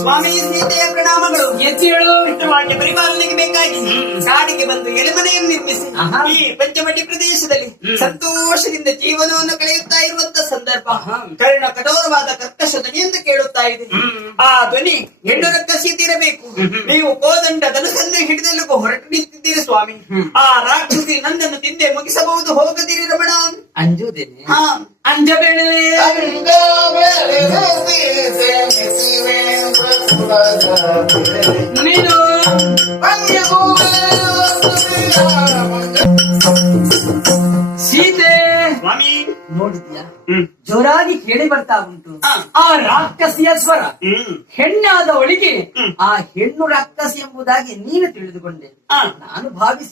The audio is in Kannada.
ಸ್ವಾಮಿ ಸೀತೆಯ ಪ್ರಣಾಮಗಳು. ಎತ್ತಿ ಹೇಳು. ವಾಕ್ಯ ಪರಿಪಾಲನೆಗೆ ಬೇಕಾಗಿ ಕಾಡಿಗೆ ಬಂದು ಎಲೆಮನೆಯನ್ನು ನಿರ್ಮಿಸಿ ಈ ಪಂಚವಟಿ ಪ್ರದೇಶದಲ್ಲಿ ಸಂತೋಷದಿಂದ ಜೀವನವನ್ನು ಕಳೆಯುತ್ತಾ ಇರುವಂತ ಸಂದರ್ಭ ಕರ್ಣ ಕಠೋರವಾದ ಕರ್ಕಶ ಧ್ವನಿಯಿಂದ ಕೇಳುತ್ತಾ ಇದೆ. ಆ ಧ್ವನಿ ಹೆಣ್ಣು ರಕ್ಕಸಿದ್ದಿರಬೇಕು. ನೀವು ಕೋದಂಡ ಧನುಸನ್ನು ಹಿಡಿದಲು ಹೊರಟು ನಿಂತಿದ್ದೀರಿ ಸ್ವಾಮಿ. ಆ ರಾಕ್ಷಸಿ ನನ್ನನ್ನು ತಿಂದೆ ಮುಗಿಸಬಹುದು, ಹೋಗದಿರಿ ರಮಣ. ಅಂಜುದೇನೆ ಹಾ, ಅಂಜಬೇಡ. ನೀನು ಸೀತೆ ಸ್ವಾಮಿ ನೋಡಿದ್ಯಾ? ಜೋರಾಗಿ ಕೇಳಿ ಬರ್ತಾ ಉಂಟು ಆ ರಾಕ್ಷಸಿಯ ಸ್ವರ. ಹೆಣ್ಣಾದ ಒಳಿಗೆ ಆ ಹೆಣ್ಣು ರಾಕ್ಷಸಿ ಎಂಬುದಾಗಿ ನೀನು ತಿಳಿದುಕೊಂಡೆ. ನಾನು ಭಾವಿಸಿ